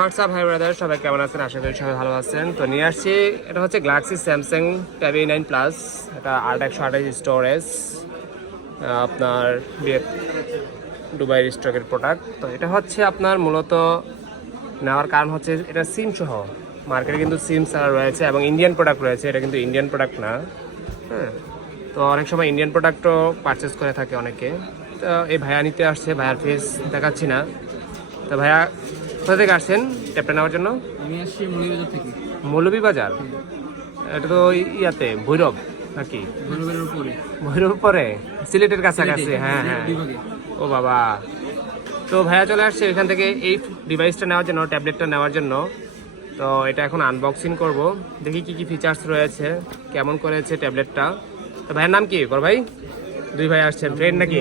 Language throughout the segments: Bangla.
হোয়াটসঅ্যাপ হাই ব্রাদার সবাই কেমন আছেন? আশা করি সবাই ভালো আছেন। তো নিয়ে আসছি, এটা হচ্ছে Galaxy Samsung tab A nine plus এটা আট একশো আঠাশ স্টোরেজ আপনার দুবাইয়ের স্টকের প্রোডাক্ট তো এটা হচ্ছে আপনার মূলত নেওয়ার কারণ হচ্ছে এটা সিম সহ। মার্কেটে কিন্তু সিম ছাড়া রয়েছে এবং ইন্ডিয়ান প্রোডাক্ট রয়েছে। এটা কিন্তু ইন্ডিয়ান প্রোডাক্ট না। হ্যাঁ। তো অনেক সময় ইন্ডিয়ান প্রোডাক্টও পারচেস করে থাকে অনেকে। তো এই ভাইয়া নিতে আসছে, ভাইয়ার ফেস দেখাচ্ছি না। তো ভাইয়া কোথা থেকে আসছেন ট্যাপটা নেওয়ার জন্য? আমি আসছি মৌলিবাজার থেকে। মৌলভীবাজার? এটা তো ওই ইয়াতে ভৈরব নাকি? ভৈরবের উপরে। ভৈরব পরে সিলেটের কাছাকাছি হ্যাঁ হ্যাঁ। ও বাবা। তো ভাইয়া চলে আসছে এখান থেকে এই ডিভাইসটা নেওয়ার জন্য ট্যাবলেটটা নেওয়ার জন্য। তো এটা এখন আনবক্সিং করব। দেখি কি কি ফিচার্স রয়েছে কেমন করেছে ট্যাবলেটটা তো ভাইয়ের নাম কি? বড় ভাই? দুই ভাই আসছেন। ফ্রেন্ড নাকি?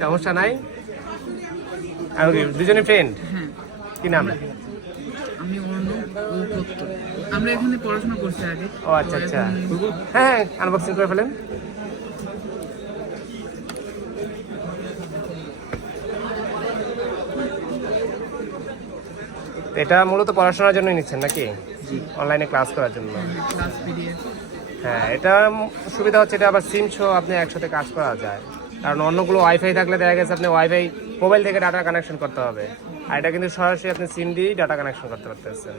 সমস্যা নাই? দুজনে ফ্রেন্ড হ্যাঁ। কি নাম? আমি আমরা এখানে পড়াশোনা করছি আগে। ও আচ্ছা আচ্ছা। হ্যাঁ হ্যাঁ আনবক্সিং করে ফেলেন। এটা মূলত পড়াশোনার জন্য নিচ্ছেন নাকি? অনলাইনে ক্লাস করার জন্য। হ্যাঁ এটা সুবিধা হচ্ছে এটা আবার সিম সহ আপনি একসাথে কাজ করা যায়। কারণ অন্যগুলো ওয়াইফাই থাকলে দেখা গেছে আপনি ওয়াইফাই মোবাইল থেকে ডাটা কানেকশন করতে হবে। আর এটা কিন্তু সরাসরি আপনি সিম দিয়েই ডাটা কানেকশন করতে পারতেছেন।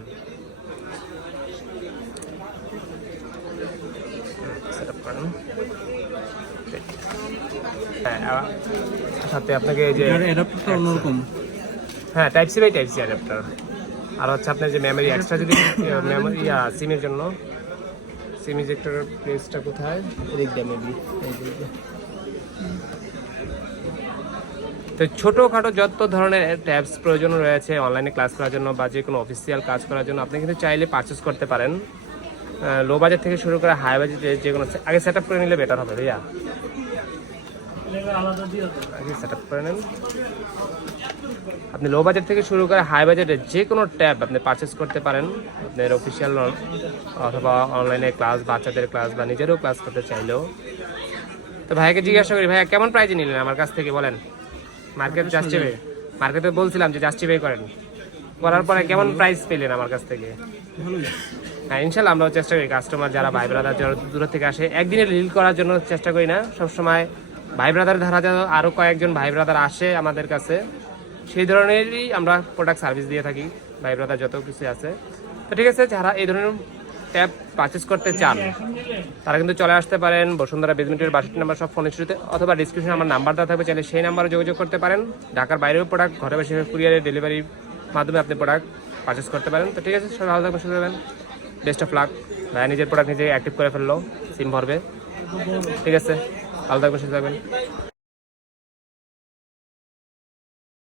হ্যাঁ সাথে আপনাকে এই যে অ্যাডাপ্টারটা অন্যরকম। হ্যাঁ type C by type C adapter আর হচ্ছে আপনার যে মেমোরি এক্সট্রা যদি মেমোরি সিমের জন্য। সিম ইজেক্টরের প্লেসটা কোথায়? দিয়ে মেবি তো ছোটোখাটো যত ধরনের ট্যাবস প্রয়োজন রয়েছে অনলাইনে ক্লাস করার জন্য বা যে কোনো অফিসিয়াল কাজ করার জন্য, আপনি কিন্তু চাইলে পারচেস করতে পারেন। লো বাজেট থেকে শুরু করে হাই বাজেটে যে কোনো আগে সেট করে নিলে বেটার হবে ভাইয়া। করে আপনি লো বাজেট থেকে শুরু করে হাই বাজেটে যে কোনো ট্যাব আপনি পারচেস করতে পারেন। আপনার অফিসিয়াল অথবা অনলাইনে ক্লাস বাচ্চাদের ক্লাস বা নিজেরও ক্লাস করতে চাইলেও। তো ভাইকে জিজ্ঞাসা করি, ভাইয়া কেমন প্রাইজে নিলেন? আমার কাছ থেকে বলেন। মার্কেট জাস্টিফাই মার্কেটে বলছিলাম যে জাস্টিফাই করেন। করার পরে কেমন প্রাইস পেলেন আমার কাছ থেকে? হ্যাঁ ইনশাল্লাহ আমরাও চেষ্টা করি। কাস্টমার যারা ভাই ব্রাদার যারা দূর থেকে আসে একদিনে লিল করার জন্য চেষ্টা করি না। সবসময় ভাই ব্রাদার ধারা যেন আরও কয়েকজন ভাই ব্রাদার আসে আমাদের কাছে সেই ধরনেরই আমরা প্রোডাক্ট সার্ভিস দিয়ে থাকি ভাই ব্রাদার যত কিছু আছে। তো ঠিক আছে যারা এই ধরনের ট্যাব পারচেস করতে চান, তারা কিন্তু চলে আসতে পারেন। বসুন্ধরা বেজমেন্টের বাষট্টি নাম্বার সব ফোনের শুরুতে অথবা ডিসক্রিপশনে আমার নাম্বার দেওয়া থাকবে, চাইলে সেই নাম্বারে যোগাযোগ করতে পারেন। ঢাকার বাইরেও প্রোডাক্ট ঘরে বসে কুরিয়ারে ডেলিভারির মাধ্যমে আপনি প্রোডাক্ট পারচেস করতে পারেন। তো ঠিক আছে, সবাই ভালো থাকবেন, সুস্থ থাকবেন। বেস্ট অফ লাক ভাই নিজের প্রোডাক্ট নিজে অ্যাক্টিভ করে ফেলল সিম ভরবে। ঠিক আছে, ভালো থাকবেন, সুস্থ থাকবেন।